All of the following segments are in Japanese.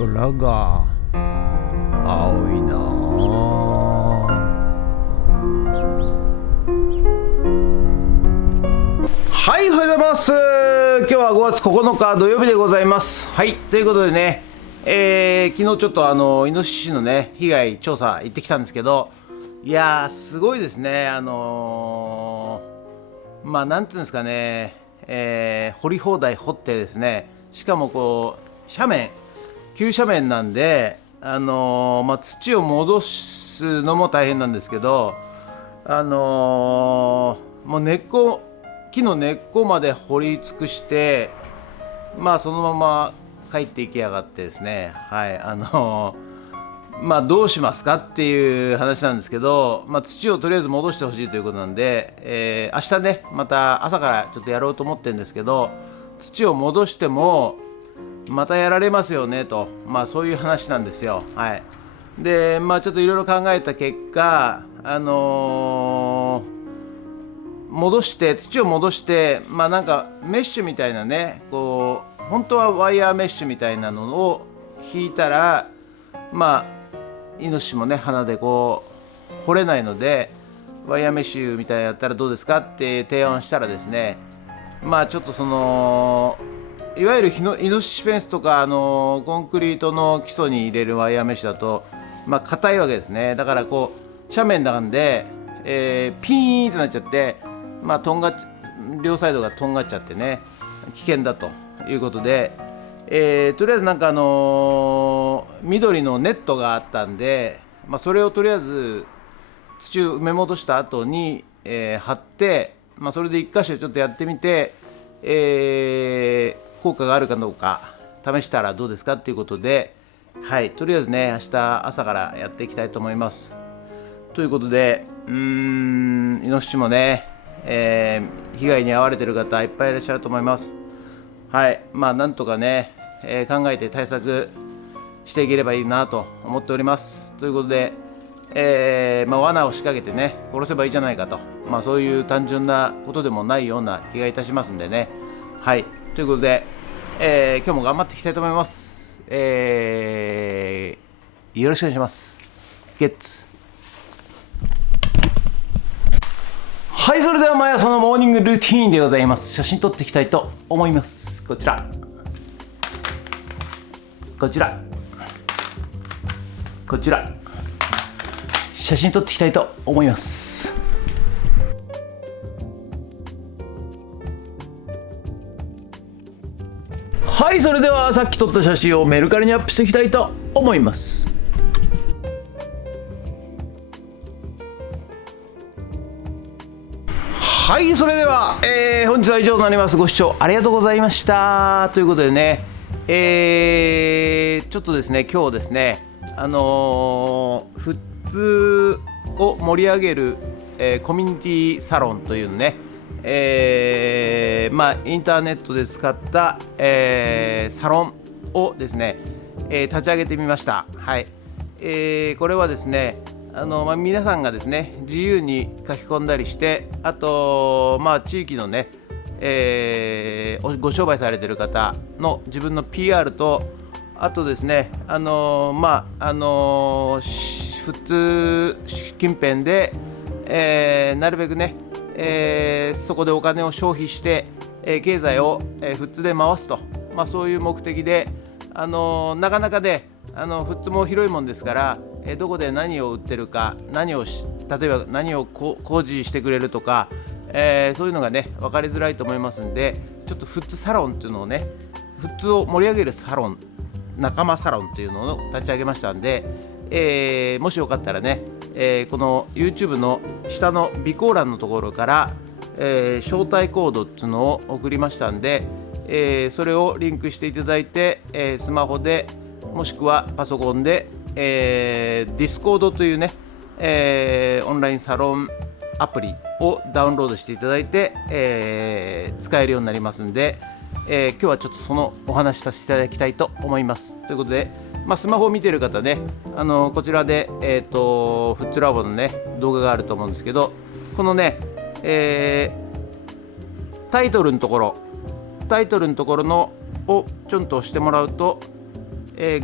空が青いなはい、おはようございます。今日は5月9日土曜日でございます。はい、ということでね、昨日ちょっとイノシシのね被害調査行ってきたんですけど、いやーすごいですね。なんていうんですかね、掘り放題掘ってですね、しかもこう斜面、急斜面なんで、土を戻すのも大変なんですけど、もう木の根っこまで掘り尽くして、そのまま帰っていきやがってですね、はい、どうしますかっていう話なんですけど、土をとりあえず戻してほしいということなんで、明日ねまた朝からちょっとやろうと思ってるんですけど、土を戻してもまたやられますよねと、そういう話なんですよ。はい。でちょっといろいろ考えた結果、土を戻して、なんかメッシュみたいなね、こう本当はワイヤーメッシュみたいなのを引いたら、イノシシもね鼻でこう掘れないので、ワイヤーメッシュみたいなやったらどうですかって提案したらですね、ちょっといわゆるイノシシフェンスとかコンクリートの基礎に入れるワイヤーメッシュだと硬いわけですね。だからこう斜面なんで、ピーンってなっちゃって、両サイドがとんがっちゃってね、危険だということで、とりあえず緑のネットがあったんで、それをとりあえず土を埋め戻した後に、張って、それで一箇所ちょっとやってみて、効果があるかどうか試したらどうですかということで、はい、とりあえずね明日朝からやっていきたいと思います。ということで、イノシシもね、被害に遭われている方いっぱいいらっしゃると思います。はい、なんとかね、考えて対策していければいいなと思っております。ということで、罠を仕掛けてね殺せばいいじゃないかと、そういう単純なことでもないような気がいたしますんでね。はい、ということで、今日も頑張っていきたいと思います。よろしくお願いします。ゲッツ。はい、それでは毎朝のモーニングルーティーンでございます。写真撮っていきたいと思います。こちら写真撮っていきたいと思います。はい、それではさっき撮った写真をメルカリにアップしていきたいと思います。はい、それでは、本日は以上となります。ご視聴ありがとうございました。ということでね、ちょっとですね今日ですね、富津を盛り上げる、コミュニティサロンというのね、インターネットで使った、サロンをですね、立ち上げてみました。はい。これはですね、皆さんがですね自由に書き込んだりして、あと地域のね、ご商売されている方の自分の PR と、あとですね富津近辺で、なるべくね、そこでお金を消費して、経済を、富津で回すと、そういう目的で、なかなかね富津も広いもんですから、どこで何を売ってるか、例えば何を工事してくれるとか、そういうのがね分かりづらいと思いますんで、ちょっと富津サロンっていうのをね、富津を盛り上げるサロン、仲間サロンっていうのを立ち上げましたんで、もしよかったらね、この YouTube の下の備考欄のところから、招待コードっていうのを送りましたんで、それをリンクしていただいて、スマホでもしくはパソコンで、Discord というね、オンラインサロンアプリをダウンロードしていただいて、使えるようになりますんで、今日はちょっとそのお話しさせていただきたいと思います。ということで、スマホを見ている方ね、こちらで、フットラボのね動画があると思うんですけど、このね、タイトルのところのをちょんと押してもらうと、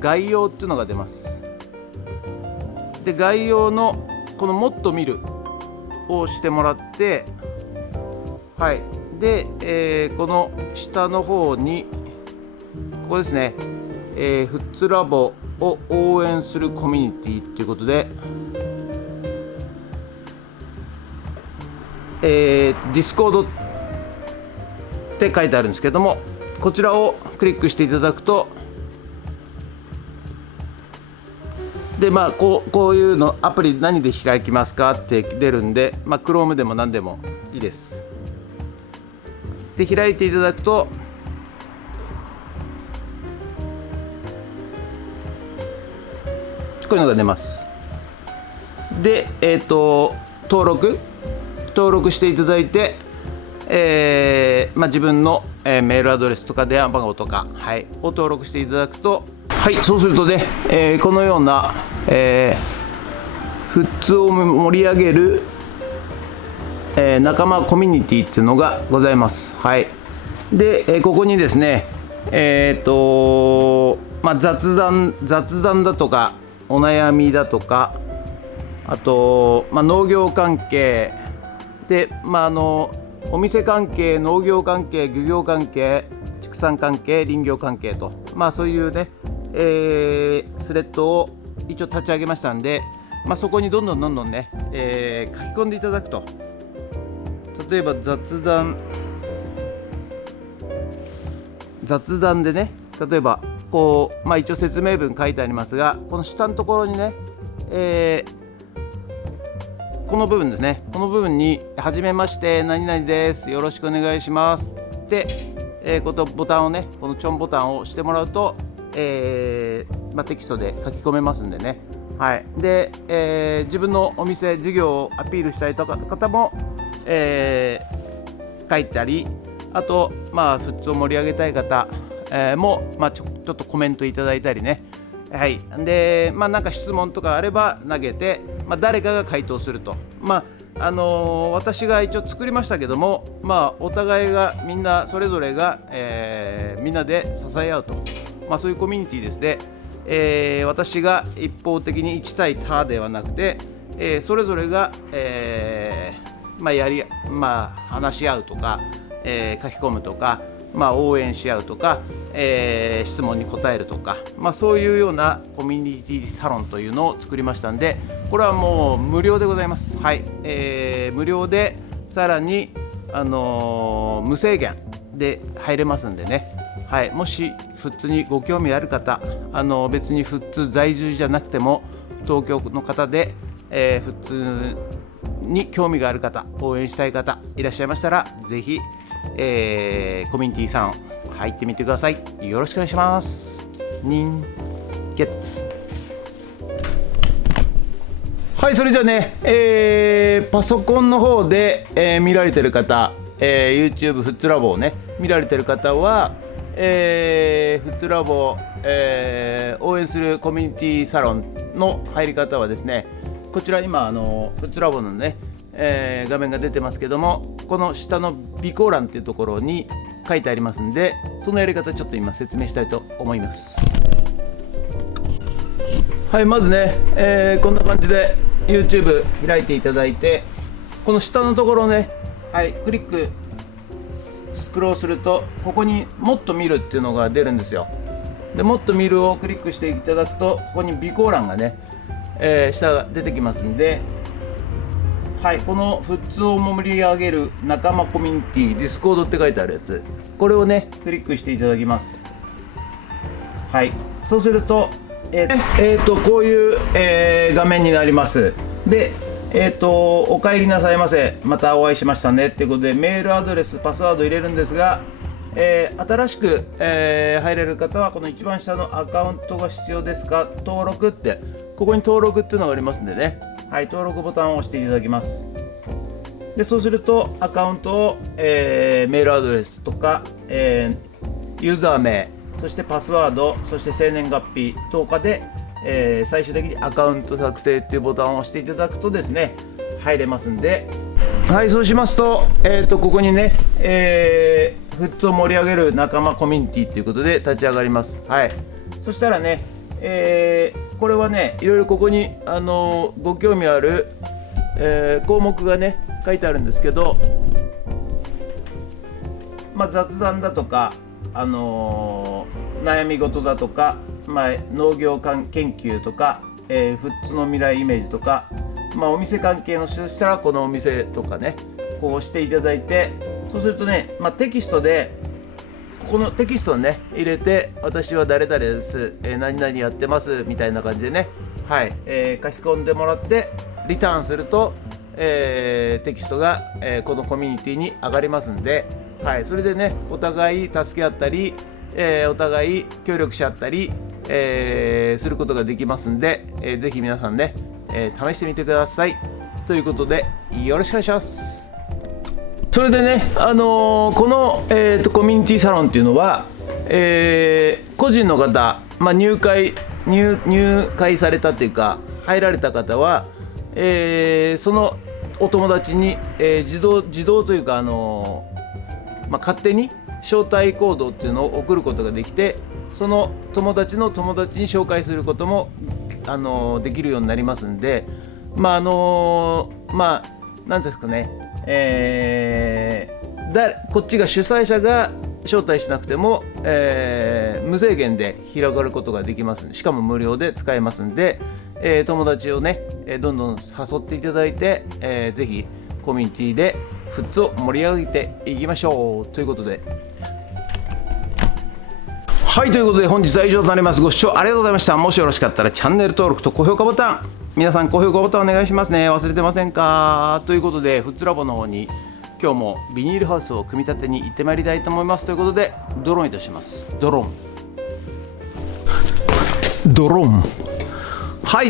概要っていうのが出ます。で概要のこのもっと見るを押してもらって、はい、で、この下の方にここですね、フッツラボを応援するコミュニティということで、ディスコードって書いてあるんですけども、こちらをクリックしていただくと、でこういうのアプリ何で開きますかって出るんで、Chrome でも何でもいいです。で開いていただくと、こういうのが出ます。で登録していただいて、自分の、メールアドレスとか電話番号とか、はい、を登録していただくと、はい、そうするとね、このような、フッツを盛り上げる、仲間コミュニティっていうのがございます。はい、で、ここにですね、雑談だとかお悩みだとか、あと、農業関係で、お店関係、農業関係、漁業関係、畜産関係、林業関係と、そういうね、スレッドを一応立ち上げましたんで、そこにどんどんね、書き込んでいただくと、例えば雑談でね、例えばこう、一応説明文書いてありますが、この下のところにね、この部分ですね、この部分にはじめまして何々ですよろしくお願いしますって、このボタンをね、このチョンボタンを押してもらうと、テキストで書き込めますんでね、はい、で、自分のお店事業をアピールしたい方も、書いたり、あとフッツを盛り上げたい方、も、ちょっとコメントいただいたりね、はい、でなんか質問とかあれば投げて、誰かが回答すると、私が一応作りましたけども、お互いがみんなそれぞれが、みんなで支え合うと、そういうコミュニティですね。私が一方的に1対他ではなくて、それぞれが、話し合うとか、書き込むとか、応援し合うとか、質問に答えるとか、そういうようなコミュニティサロンというのを作りましたんで、これはもう無料でございます。はい、無料でさらに、無制限で入れますんでね、はい、もしフッツにご興味ある方、別にフッツ在住じゃなくても東京の方で、フッツに興味がある方、応援したい方いらっしゃいましたら、ぜひ、コミュニティサロン入ってみてください。よろしくお願いします。ニンゲッツ。はい、それじゃあね、パソコンの方で、見られてる方、YouTube フッツラボをね見られてる方は、フッツラボ、応援するコミュニティサロンの入り方はですね、こちら今フッツラボのね、画面が出てますけども、この下の備考欄っていうところに書いてありますんで、そのやり方ちょっと今説明したいと思います。はい、まずね、こんな感じで YouTube 開いていただいて、この下のところね、はい、クリックスクロールすると、ここにもっと見るっていうのが出るんですよ。でもっと見るをクリックしていただくと、ここに備考欄がね、下が出てきますんで、はい、このフッツを盛り上げる仲間コミュニティディスコードって書いてあるやつ、これをねクリックしていただきます。はい、そうするとこういう、画面になります。でお帰りなさいませ、またお会いしましたねっていうことで、メールアドレスパスワード入れるんですが、新しく、入れる方はこの一番下のアカウントが必要ですか、登録って、ここに登録っていうのがありますんでね、はい、登録ボタンを押していただきます。でそうするとアカウントを、メールアドレスとか、ユーザー名、そしてパスワード、そして生年月日10日で、最終的にアカウント作成っていうボタンを押していただくとですね、入れますんで、はい、そうしますと、ここにね、フッツを盛り上げる仲間コミュニティということで立ち上がります。はい、そしたらね、これはね、いろいろここにご興味ある、項目がね書いてあるんですけど、雑談だとか、悩み事だとか、農業研究とか、富津の未来イメージとか、お店関係の人したらこのお店とかね、こうしていただいて、そうするとね、テキストでこのテキストをね入れて、私は誰々です、何々やってますみたいな感じでね、書き込んでもらってリターンすると、テキストが、このコミュニティに上がりますんで、それでね、お互い助け合ったり、お互い協力し合ったり、することができますんで、ぜひ皆さんね、試してみてくださいということで、よろしくお願いします。それでね、この、コミュニティサロンっていうのは、個人の方、入会されたっていうか入られた方は、そのお友達に、自動というか、勝手に招待コードっていうのを送ることができて、その友達の友達に紹介することもできるようになりますんで、なんですかね、こっちが主催者が招待しなくても、無制限で広がることができます。しかも無料で使えますんで、友達をね、どんどん誘っていただいて、ぜひコミュニティで富津を盛り上げていきましょうということで、ということで本日は以上となります。ご視聴ありがとうございました。もしよろしかったらチャンネル登録と高評価ボタン、皆さん高評価ボタンお願いしますね。忘れてませんか？ということで、富津ラボの方に今日もビニールハウスを組み立てに行ってまいりたいと思います。ということで、ドローンいたします。ドローン。と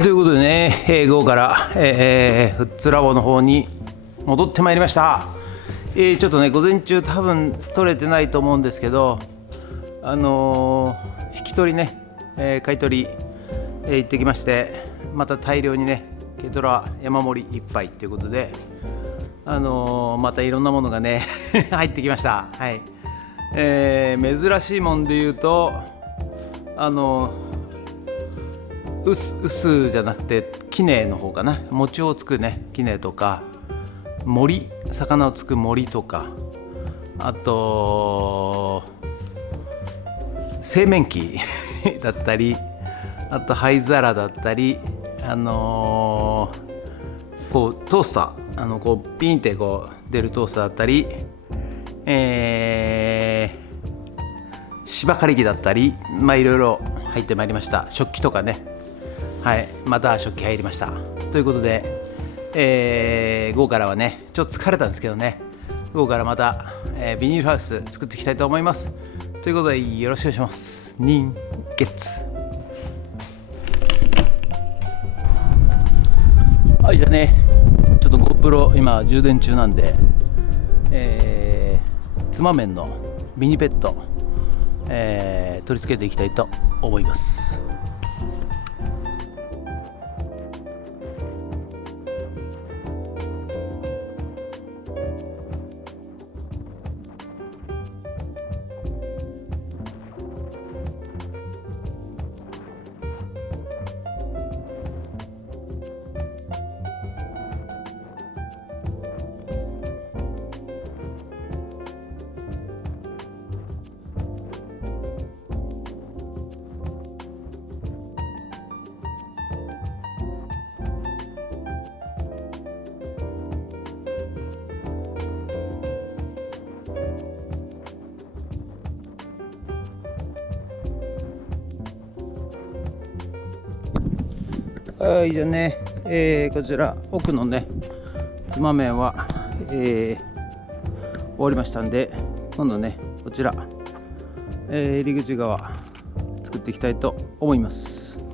いうことでね、午後から、富津ラボの方に戻ってまいりました。ちょっとね、午前中多分撮れてないと思うんですけど、引き取りね、買い取り、行ってきまして、また大量にね、軽トラ山盛りいっぱいということで、またいろんなものがね入ってきました。珍しいもんで言うと、臼じゃなくて杵の方かな、餅をつくね杵とか、森、魚をつく森とか、あと製麺機だったり、あと灰皿だったり、こうトースター、こうピンってこう出るトースターだったり、芝刈り機だったり、いろいろ入ってまいりました。食器とかね、また食器入りました。ということで、午後からはね、ちょっと疲れたんですけどね、午後からまた、ビニールハウス作っていきたいと思います。ということで、よろしくお願いします。人月。じゃあね、ちょっと GoPro 今充電中なんで、妻麺のミニペット、取り付けていきたいと思います。じゃあね、こちら奥のね妻麺は、終わりましたんで、今度ねこちら、入り口側作っていきたいと思います。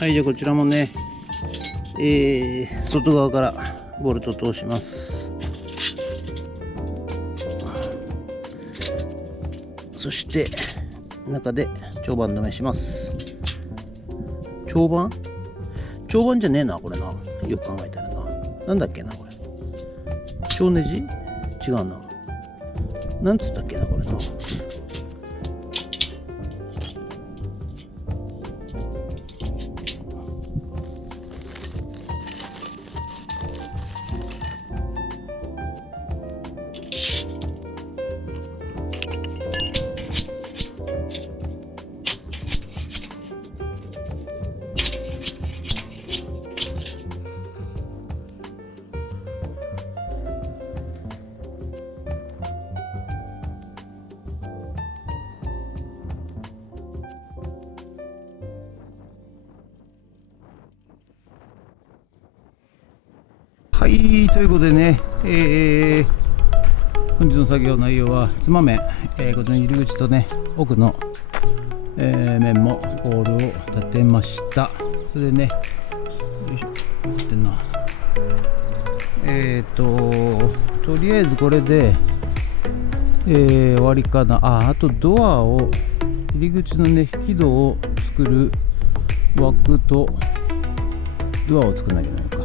じゃあこちらもね、外側からボルト通します。そして中で長板止めします。長板じゃねえな、これな。よく考えたらな。なんだっけな、これ。長ネジ？違うな。なんつったっけな、これな。はい、ということでね、本日の作業内容はつま面、こちらの入り口とね奥の、面もポールを立てました。それでね、よいしょ、待ってんな。とりあえずこれで、終わりかな。あとドアを、入り口のね引き戸を作る枠とドアを作らなきゃいけないのか。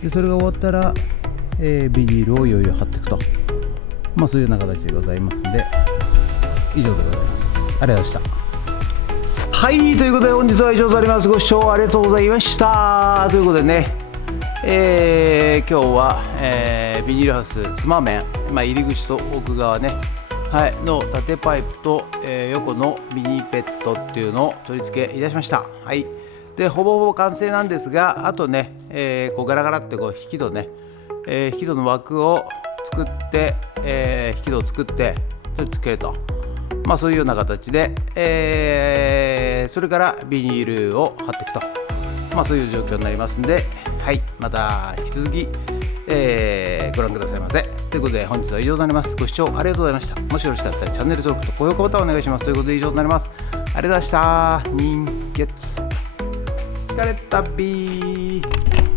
でそれが終わったら、ビニールをいよいよ貼っていくと、そういうような形でございますので、以上でございます。ありがとうございました。はい、ということで本日は以上となります。ご視聴ありがとうございました。ということでね、今日は、ビニールハウスつま面、入り口と奥側ね、の縦パイプと、横のミニペットっていうのを取り付けいたしました。はい、でほぼほぼ完成なんですが、あとね、こうガラガラってこう引き戸ね、引き戸の枠を作って、引き戸を作って取り付けると、そういうような形で、それからビニールを貼っていくと、そういう状況になりますんで、はい、また引き続き、ご覧くださいませ。ということで本日は以上となります。ご視聴ありがとうございました。もしよろしかったらチャンネル登録と高評価ボタンをお願いします。ということで以上となります。ありがとうございました。人月疲れたビー。